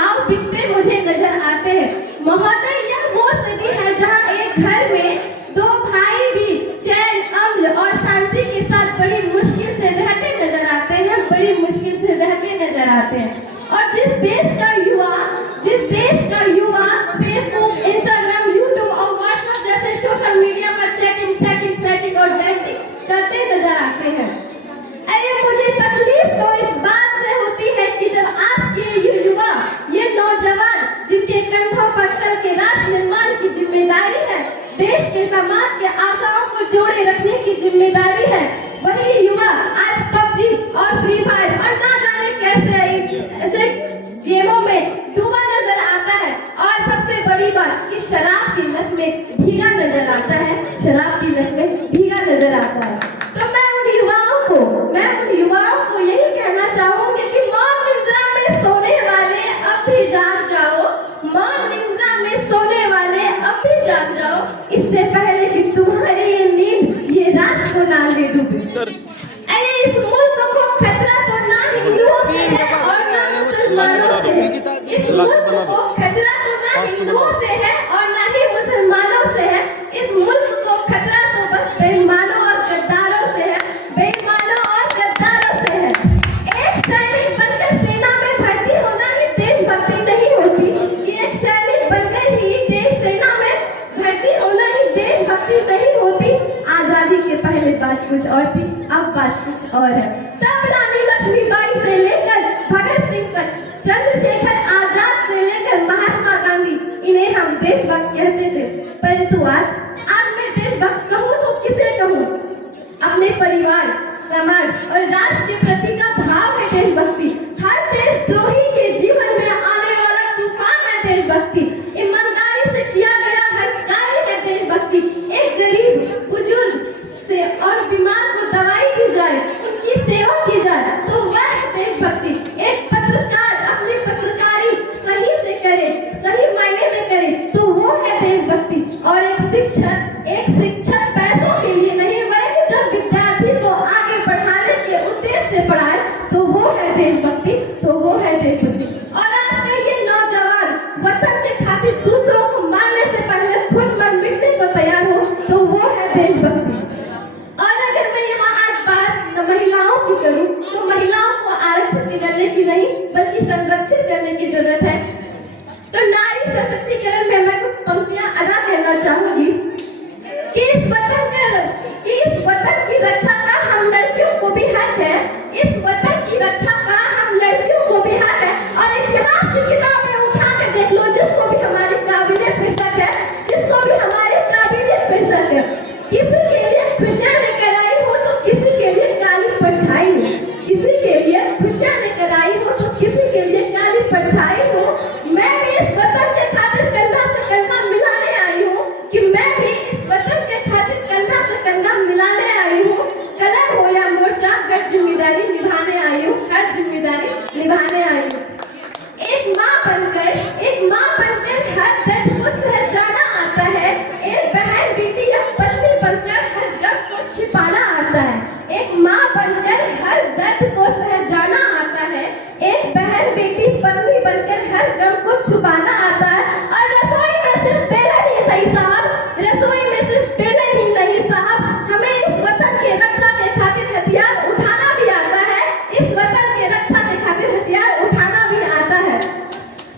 भाव बिकते मुझे नजर आते हैं। महोदय, यह वो सदी है जहाँ एक घर में दो भाई भी चैन, अमन और शांति के साथ बड़ी मुश्किल से रहते नजर आते हैं, बड़ी मुश्किल से रहते नजर आते हैं। और जिस देश का युवा फेसबुक, इंस्टाग्राम, यूट्यूब और व्हाट्सएप जैसे सोशल मीडिया पर चैटिंग, फ्लैटिंग और डेटिंग करते नजर आते हैं। अरे मुझे तकलीफ तो इस बात से होती है कि जब आज के ये युवा, ये नौजवान जिनके कंधों पर कल के राष्ट्र निर्माण की जिम्मेदारी है, देश के समाज के आशाओं को जोड़े रखने की जिम्मेदारी है, वही युवा आज पबजी और फ्री फायर और ना जाने कैसे ऐसे गेमों में डूबा नजर आता है। और सबसे बड़ी बात कि शराब की लत में भीगा नजर आता है, शराब की लत में भीगा नजर आता है। तो मैं उन युवाओं को यही कहना चाहूंगी कि मौन निद्रा में सोने वाले अब भी जाग जाओ, मौन निद्रा में सोने वाले अब भी जाग जाओ, इससे पहले कि तुम्हारी ये नींद ये रात को ना ले डूबे। अरे इस मुल्क को खतरा तो ना हिंदुओं से है और ना मुसलमानों से है, इस मुल्क को खतरा तो ना हिंदुओं से है और ना ही मुसलमानों से है, इस मुल्क को खतरा तो बस बेईमानों और गद्दारों से है, बेईमानों और गद्दारों से है। एक सैनिक बनकर सेना में भर्ती होना ही देशभक्ति नहीं होती, एक सैनिक बनकर ही देश सेना में भर्ती होना ही देशभक्ति नहीं होती। आजादी के पहले बात कुछ और थी, अब बात कुछ और है। तब रानी लक्ष्मीबाई से लेकर भगत सिंह तक, चंद्रशेखर आजाद से लेकर महात्मा गांधी, इन्हें हम देशभक्त कहते थे। परंतु आज मैं देशभक्त कहूँ तो किसे कहूँ? अपने परिवार, समाज और राष्ट्र के प्रति का भाव है देशभक्ति। हर देशद्रोही के जीवन में आने वाला तूफान है देशभक्ति। ईमानदारी से किया गया हर कार्य है देशभक्ति। एक गरीब बुजुर्ग से और बीमार को दवाई दी जाए, उनकी सेवा की जाए, तो वह है देशभक्ति। एक पत्रकार अपनी पत्रकारी सही से करे, सही मायने में करे, तो वो है देशभक्ति। और एक शिक्षक पैसों के लिए नहीं, बल्कि जब विद्यार्थी को आगे बढ़ाने के उद्देश्य से पढ़ाए, तो वो है देशभक्ति, तो वो है देशभक्ति। और आज का ये नौजवान वतन के खातिर दूसरों को मारने से पहले खुद मर मिटने को तैयार हो, तो वो है देशभक्ति। और अगर मैं यहाँ आज बात महिलाओं की करूँ, तो महिलाओं को आरक्षित करने की नहीं, बल्कि संरक्षित करने की जरूरत है। तो नारी सशक्तिकरण में मैं कुछ पंक्तियां अदा करना चाहूंगी कि इस वतन की रक्षा का हम लड़कियों को भी हक है, इस वतन की रक्षा का हम लड़कियों को भी हक है। और इतिहास की किताबें उठा के देख लो, जिसको भी हमारी काबिलियत पे शक है, जिसको भी हमारी काबिलियत पे शक है, किसी के लिए खुशियां लेकर आई हो तो किसी के लिए काली परछाई हो, किसी के लिए खुशियां लेकर आई हो तो किसी के लिए काली परछाई हो। मैं भी इस वतन के खातिर कंधा से कंधा मिलाने आई हूँ, कि मैं भी इस वतन के खातिर कंधा से कंधा मिलाने आई हूँ। कलम हो या मोर्चा, हर जिम्मेदारी निभाने आई हूँ, हर जिम्मेदारी निभाने आई हूँ। एक माँ बनकर हर दर्द को सह जाना आता है, एक बहन बेटी या पत्नी बनकर हर गम को छिपाना आता है। एक माँ बनकर हर दर्द को सह जाना आता है, एक बहन बेटी पत्नी बनकर हर गम को छुपाना आता है। और रसोई में सिर्फ बेलन ही नहीं साहब, रसोई में सिर्फ बेलन ही नहीं साहब, हमें इस वतन की रक्षा के खातिर हथियार उठाना भी आता है, इस वतन की रक्षा के खातिर हथियार उठाना भी आता है।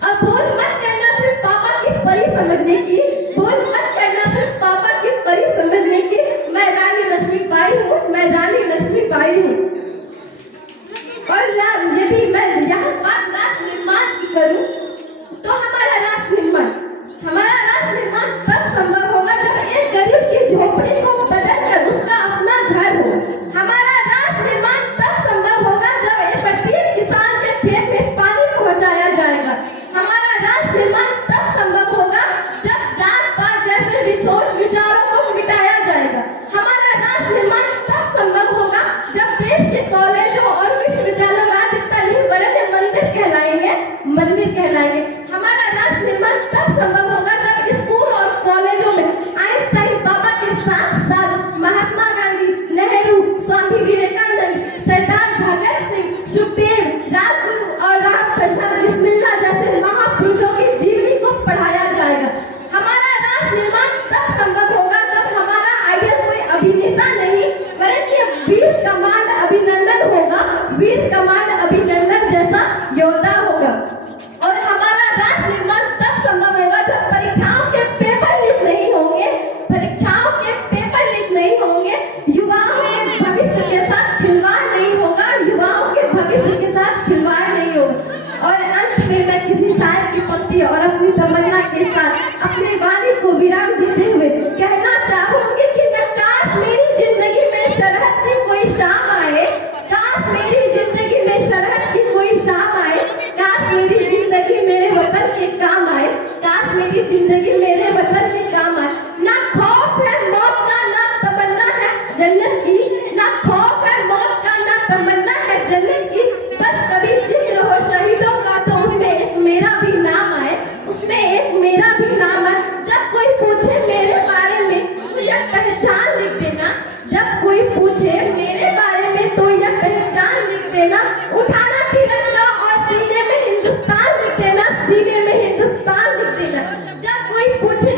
अब भूल मत करना सिर्फ पापा की परी समझने की, भूल मत करना सिर्फ पापा की परी समझने की। मैं रानी लक्ष्मीबाई हूँ, मैं रानी लक्ष्मीबाई हूँ। और यदि मैं यहाँ बात राष्ट्र निर्माण की करूँ, तो हमारा राष्ट्र निर्माण तब संभव होगा जब एक गरीब की झोपड़ी को बदलकर उसका अपना घर हो। हमारा राष्ट्र निर्माण तब संभव होगा जब प्रत्येक किसान के खेत में पानी पहुँचाया जाएगा। हमारा राष्ट्र निर्माण तब संभव होगा जब जात पात जैसे सोच विचारों को मिटाया जाएगा। हमारा राष्ट्र निर्माण तब संभव होगा जब देश के कॉलेजों और विश्वविद्यालय राज्यता नहीं बल्कि मंदिर कहलाएंगे। हमारा राष्ट्र निर्माण तब संभव होगा जब स्कूल और कॉलेजों में आइंस्टाइन बाबा के साथ साथ महात्मा गांधी, नेहरू, स्वामी विवेकानंद, सरदार भगत सिंह, सुखदेव, राजगुरु और राम प्रसाद बिस्मिल्ला जैसे की पत्ती और अपनी तमन्ना के साथ अपने वाणी को विराम देते हुए कहना चाहूंगी कि न काश मेरी जिंदगी में शरहद की कोई शाम आए, काश मेरी जिंदगी में शरहद की कोई शाम आए, काश मेरी जिंदगी मेरे वतन के काम आए, काश मेरी जिंदगी मेरे वतन के काम आए। ना खौफ है मौत का, ना तमन्ना है जन्नत की, ना खौफ है मौत का, ना तमन्ना है जन्नत की, बस कभी जिक्र हो शहीदों का तो उसमें एक मेरा भी नाम आए, उसमें एक मेरा भी नाम आए। जब कोई पूछे मेरे बारे में तो यह पहचान लिख देना, जब कोई पूछे मेरे बारे में तो यह पहचान लिख देना, उठाना तिरंगा और सीने में हिंदुस्तान लिख देना, सीने में हिंदुस्तान लिख देना। जब कोई पूछे